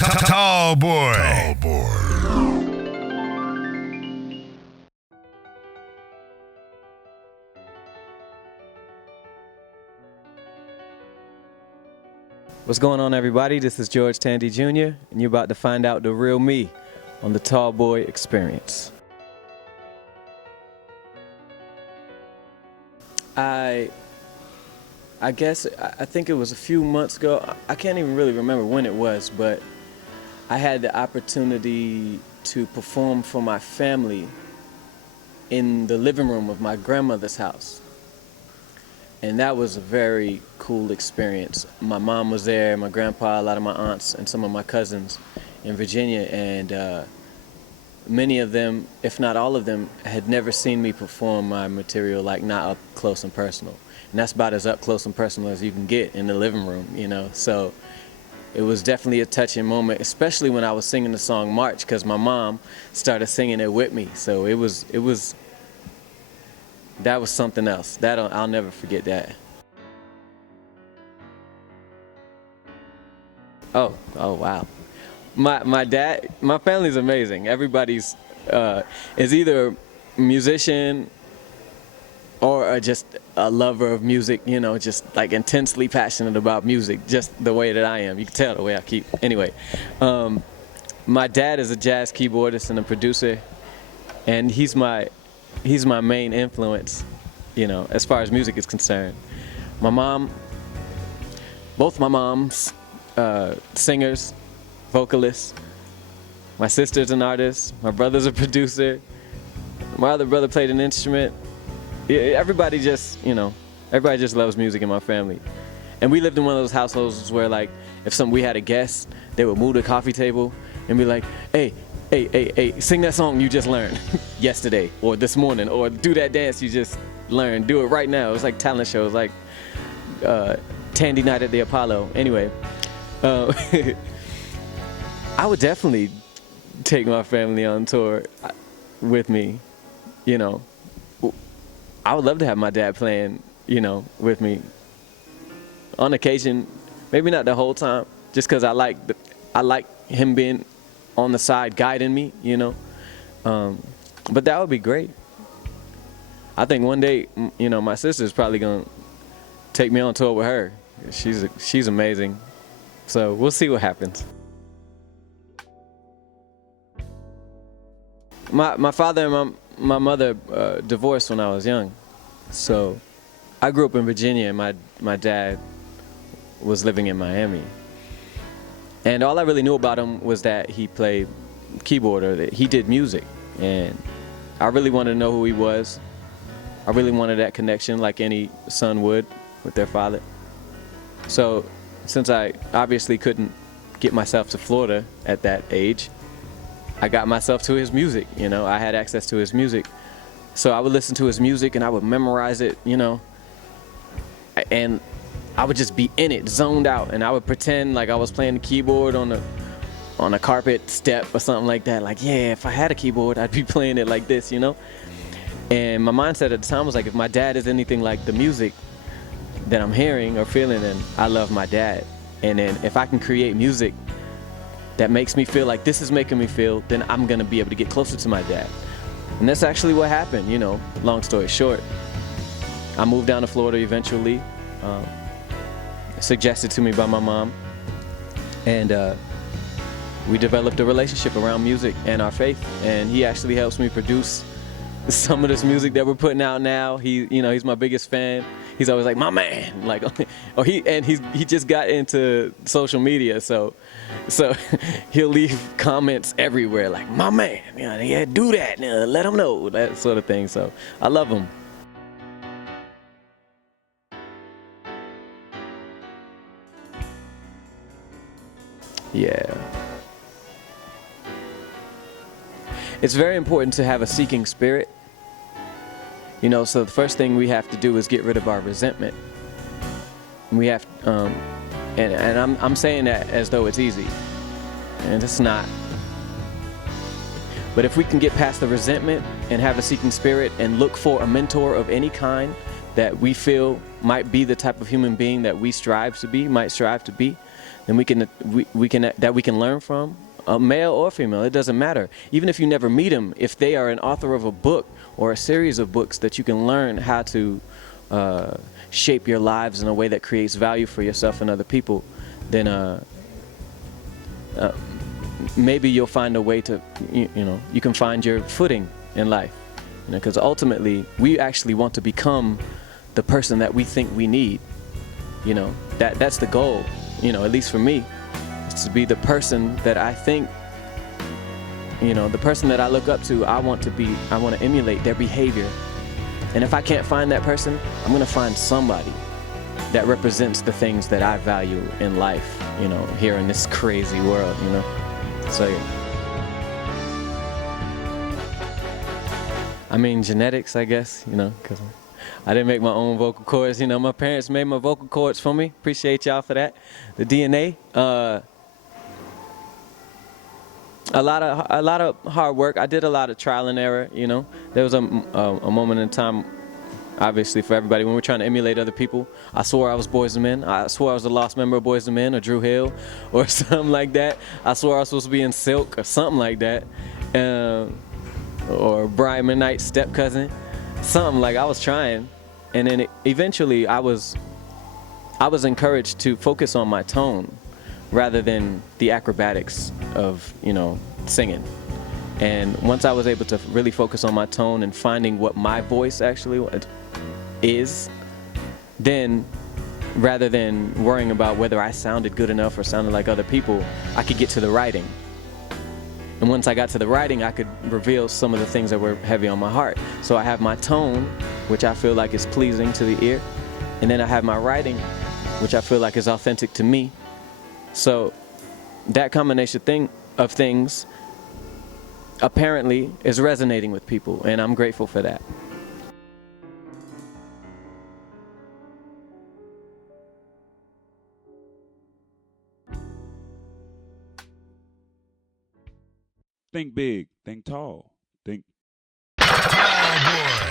Tallboy. What's going on, everybody? This is George Tandy Jr., and you're about to find out the real me on the Tallboy Experience. I guess, I think it was a few months ago. I can't even really remember when it was, but I had the opportunity to perform for my family in the living room of my grandmother's house. And that was a very cool experience. My mom was there, my grandpa, a lot of my aunts, and some of my cousins in Virginia, and many of them, if not all of them, had never seen me perform my material, like not up close and personal. And that's about as up close and personal as you can get in the living room, you know. So it was definitely a touching moment, especially when I was singing the song March, because my mom started singing it with me. So that was something else. I'll never forget that. Oh wow. My dad, my family's amazing. Everybody's is either a musician or just a lover of music, you know, just like intensely passionate about music, just the way that I am. You can tell the way I keep. Anyway, my dad is a jazz keyboardist and a producer, and he's my main influence, you know, as far as music is concerned. My mom, both my moms, singers, vocalists. My sister's an artist. My brother's a producer. My other brother played an instrument. Everybody just, you know, everybody just loves music in my family. And we lived in one of those households where, like, if we had a guest, they would move the coffee table and be like, hey, sing that song you just learned yesterday or this morning, or do that dance you just learned. Do it right now. It was like talent shows, like Tandy Night at the Apollo. Anyway, I would definitely take my family on tour with me, you know. I would love to have my dad playing, you know, with me on occasion, maybe not the whole time, just because I like him being on the side guiding me, you know. But that would be great. I think one day, you know, my sister's probably gonna take me on tour with her. She's amazing. So we'll see what happens. My father and my mother divorced when I was young, so I grew up in Virginia, and my dad was living in Miami. And all I really knew about him was that he played keyboard, or that he did music. And I really wanted to know who he was. I really wanted that connection like any son would with their father. So since I obviously couldn't get myself to Florida at that age, I got myself to his music, you know. I had access to his music. So I would listen to his music and I would memorize it, you know. And I would just be in it, zoned out, and I would pretend like I was playing the keyboard on a carpet step or something like that. Like, yeah, if I had a keyboard, I'd be playing it like this, you know? And my mindset at the time was like, if my dad is anything like the music that I'm hearing or feeling, then I love my dad. And then if I can create music that makes me feel like this is making me feel, then I'm gonna be able to get closer to my dad. And that's actually what happened, you know, long story short. I moved down to Florida eventually, suggested to me by my mom, and we developed a relationship around music and our faith, and he actually helps me produce some of this music that we're putting out now. He's my biggest fan. He's always like, my man, like, oh, he just got into social media, so he'll leave comments everywhere like, my man, you know, yeah, do that, let him know, that sort of thing. So I love him. Yeah. It's very important to have a seeking spirit. You know, so the first thing we have to do is get rid of our resentment. We have, and I'm saying that as though it's easy, and it's not. But if we can get past the resentment and have a seeking spirit and look for a mentor of any kind that we feel might be the type of human being that we might strive to be, then we can that we can learn from, male or female. It doesn't matter. Even if you never meet them, if they are an author of a book or a series of books that you can learn how to shape your lives in a way that creates value for yourself and other people, then maybe you'll find a way to, you can find your footing in life. Because ultimately, we actually want to become the person that we think we need. That's the goal, at least for me, is to be the person that I think, the person that I look up to. I want to emulate their behavior. And if I can't find that person, I'm going to find somebody that represents the things that I value in life, here in this crazy world, So, I mean, genetics, I guess, because I didn't make my own vocal cords. My parents made my vocal cords for me. Appreciate y'all for that. The DNA, a lot of hard work. I did a lot of trial and error. There was a moment in time, obviously for everybody, when we're trying to emulate other people. I swore I was Boyz II Men. I swore I was the lost member of Boyz II Men, or Drew Hill, or something like that. I swore I was supposed to be in Silk or something like that, or Brian McKnight's step cousin. Something like I was trying, and then eventually I was encouraged to focus on my tone rather than the acrobatics of singing. And once I was able to really focus on my tone and finding what my voice actually is, then rather than worrying about whether I sounded good enough or sounded like other people, I could get to the writing. And once I got to the writing, I could reveal some of the things that were heavy on my heart. So I have my tone, which I feel like is pleasing to the ear. And then I have my writing, which I feel like is authentic to me. So that combination of things apparently is resonating with people, and I'm grateful for that. Think big, think tall, think Tallboy.